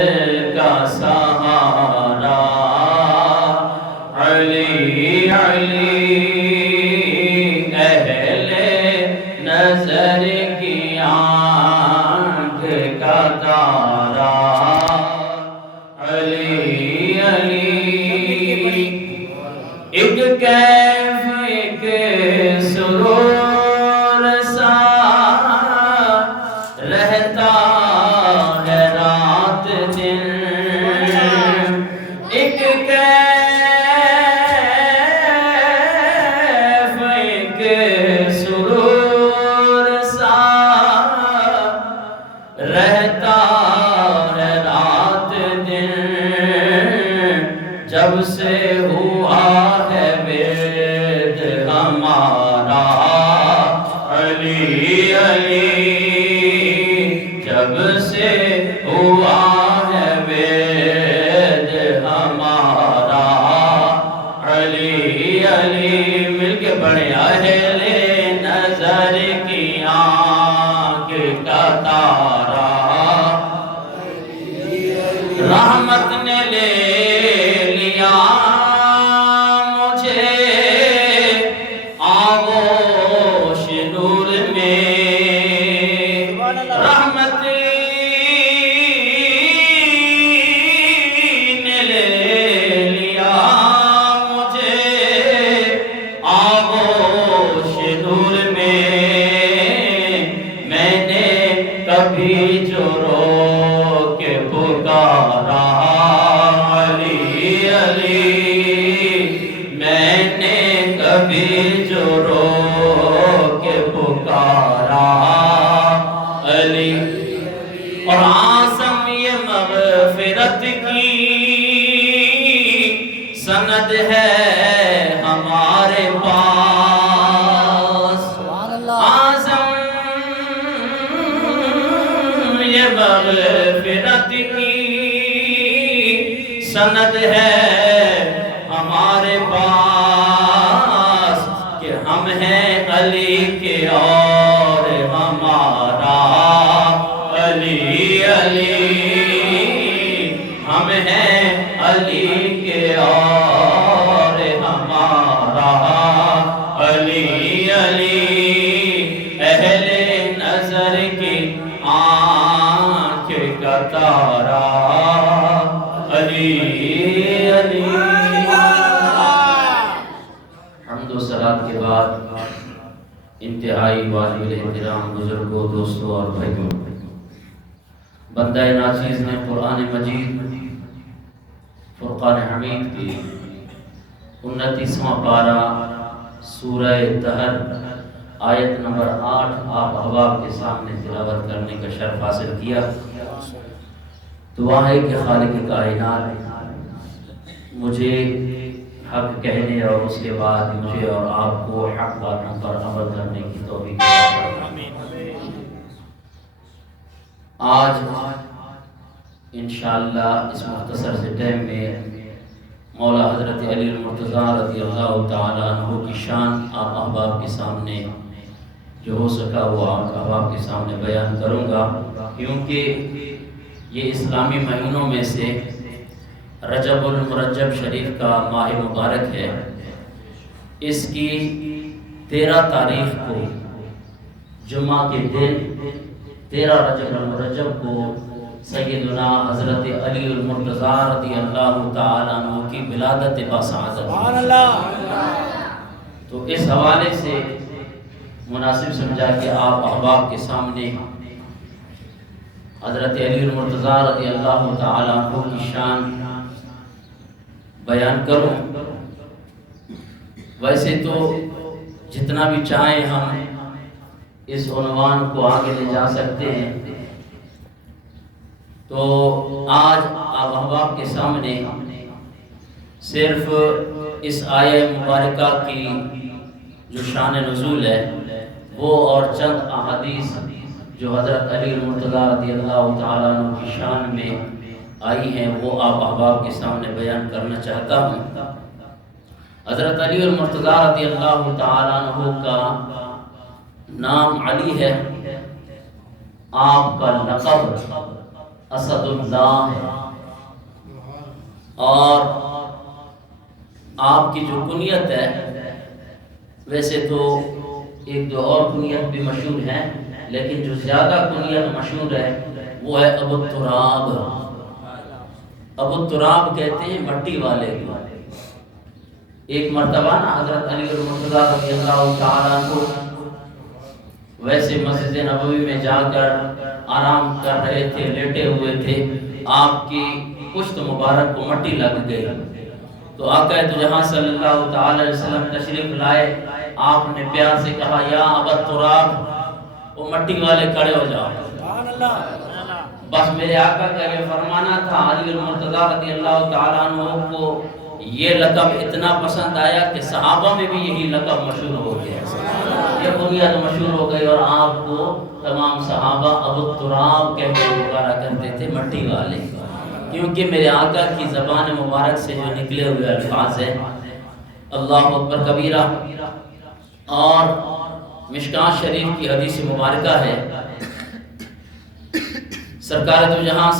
کا سہارا علی علی اہل نظر کی آنکھ کا تارا علی علی ایک کیف ایک سرور سا رہتا جب سے ہوا ہے ورد ہمارا علی علی جب سے ہوا ہے ورد ہمارا علی علی مل کے پڑھے اہل نظر کی آنکھ کا تارا رحمت نے لے کبھی جو رو کے پکارا علی علی میں نے کبھی جو رو کے پکارا علی اور عاصم یہ مغفرت کی سند ہے ہمارے پاس مغفرت کی سند ہے ہمارے پاس کہ ہم ہیں علی کے اور ہمارا علی علی ہم ہیں علی کے اور ہمارا علی علی اہل نظر کی آنکھ کا تارا علی علی حمد و صلات کے بعد انتہائی واجب احترام بزرگوں دوستوں اور بھائیوں بندہ ناچیز نے قرآن مجید فرقان حمید کی 29واں پارہ سورہ دہر آیت نمبر 8 آپ احباب کے سامنے تلاوت کرنے کا شرف حاصل کیا دعا ہے کہ خالق کائنات مجھے حق کہنے اور اس کے بعد مجھے اور آپ کو حق باتوں پر عمل کرنے کی توفیق عطا آج انشاءاللہ اس مختصر سے ٹائم میں مولا حضرت علی المرتضیٰ رضی اللہ تعالیٰ عنہ کی شان آپ احباب کے سامنے جو ہو سکا وہ آپ احباب کے سامنے بیان کروں گا کیونکہ یہ اسلامی مہینوں میں سے رجب المرجب شریف کا ماہ مبارک ہے اس کی 13 تاریخ کو جمعہ کے دن 13 رجب المرجب کو سیدنا حضرت علی المرتضیٰ رضی اللہ تعالیٰ عنہ کی ولادت باسعادت تو اس حوالے سے مناسب سمجھا کہ آپ احباب کے سامنے حضرت علی المرتضیٰ رضی اللہ تعالیٰ عنہ کی شان بیان کروں ویسے تو جتنا بھی چاہیں ہم اس عنوان کو آگے لے جا سکتے ہیں تو آج آپ احباب کے سامنے صرف اس آیہ مبارکہ کی جو شان نزول ہے وہ اور چند احادیث جو حضرت علی المرتضیٰ رضی اللہ تعالیٰ عنہ کی شان میں آئی ہیں وہ آپ احباب کے سامنے بیان کرنا چاہتا ہوں حضرت علی المرتضیٰ رضی اللہ تعالیٰ عنہ کا نام علی ہے، آپ کا لقب اسد اللہ ہے، اور آپ کی جو کنیت ہے، ویسے تو ایک دو اور کنیت بھی مشہور ہیں، لیکن جو زیادہ کنیت مشہور ہے وہ ہے ابو التراب۔ ابو التراب کہتے ہیں مٹی والے کو۔ ایک مرتبہ نا حضرت علی المرتضیٰ رضی اللہ تعالیٰ کو ویسے مسجد نبوی میں جا کر آرام کر رہے تھے، لیٹے ہوئے تھے، آپ کی پشت مبارک کو مٹی لگ گئی، تو آقا تو جہاں صلی اللہ تعالی علیہ وسلم تشریف لائے، آپ نے پیار سے کہا یا ابا التراب، وہ مٹی والے کھڑے ہو جاؤ۔ بس میرے آقا کا یہ فرمانا تھا، علی المرتضیٰ رضی اللہ تعالیٰ عنہ کو یہ لقب اتنا پسند آیا کہ صحابہ میں بھی یہی لقب مشہور ہو گیا، یہ بنیاد مشہور ہو گئی، اور آپ کو تمام صحابہ ابو التراب کہہ کے پکارا کرتے تھے، مٹی والے، کیونکہ میرے آقا کی زبان مبارک سے جو نکلے ہوئے الفاظ ہیں اللہ اکبر کبیرہ۔ اور مشکاۃ شریف کی حدیث مبارکہ ہے، سرکار دو جہاں